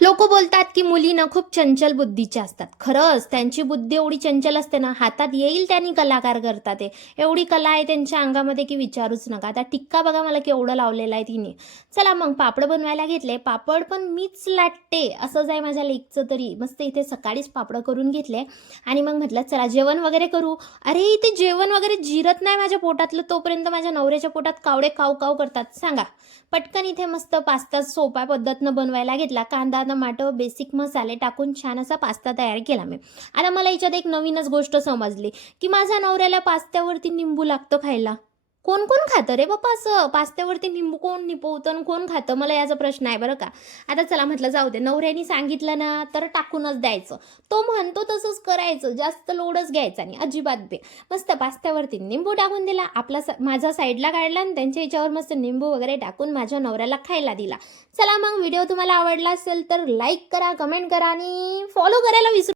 लोक बोलतात की मुली ना खूप चंचल बुद्धीच्या असतात. खरंच त्यांची बुद्धी एवढी चंचल असते ना, हातात येईल त्यांनी कलाकार करतात ते. एवढी कला आहे त्यांच्या अंगामध्ये की विचारूच नका. आता टिक्का बघा मला केवढं लावलेलं आहे तिने. चला मग पापड बनवायला घेतले. पापड पण मीच लाटते असंच आहे माझ्या लेकचं तरी. मस्त इथे सकाळीच पापड करून घेतले आणि मग म्हटलं चला जेवण वगैरे करू. अरे इथे जेवण वगैरे जिरत नाही माझ्या पोटातलं, तोपर्यंत माझ्या नवऱ्याच्या पोटात कावडे काव काव करतात. सांगा. पटकन इथे मस्त पास्ता सोप्या पद्धतीनं बनवायला घेतला. कांदा, टमाटर, बेसिक मसाले टाकून छान असा पास्ता तयार केला मी. आता मला याच्यात एक नवीनच गोष्ट समजली, की माझ्या नवऱ्याला पास्त्यावरती निंबू लागतं खायला. कोण कोण खातं रे बाबा असं? पास्त्यावरती निंबू कोण निपवतं आणि कोण खातं? मला याचा प्रश्न आहे बरं का. आता चला म्हटलं जाऊ दे. नवऱ्याने सांगितलं ना तर टाकूनच द्यायचं. तो म्हणतो तसंच करायचं. जास्त लोडच घ्यायचा नाही अजिबात बे. मस्त पास्त्यावरती निंबू टाकून दिला. माझा साईडला काढला आणि त्यांच्या ह्याच्यावर मस्त निंबू वगैरे टाकून माझ्या नवऱ्याला खायला दिला. चला मग व्हिडिओ तुम्हाला आवडला असेल तर लाईक करा, कमेंट करा आणि फॉलो करायला विसरू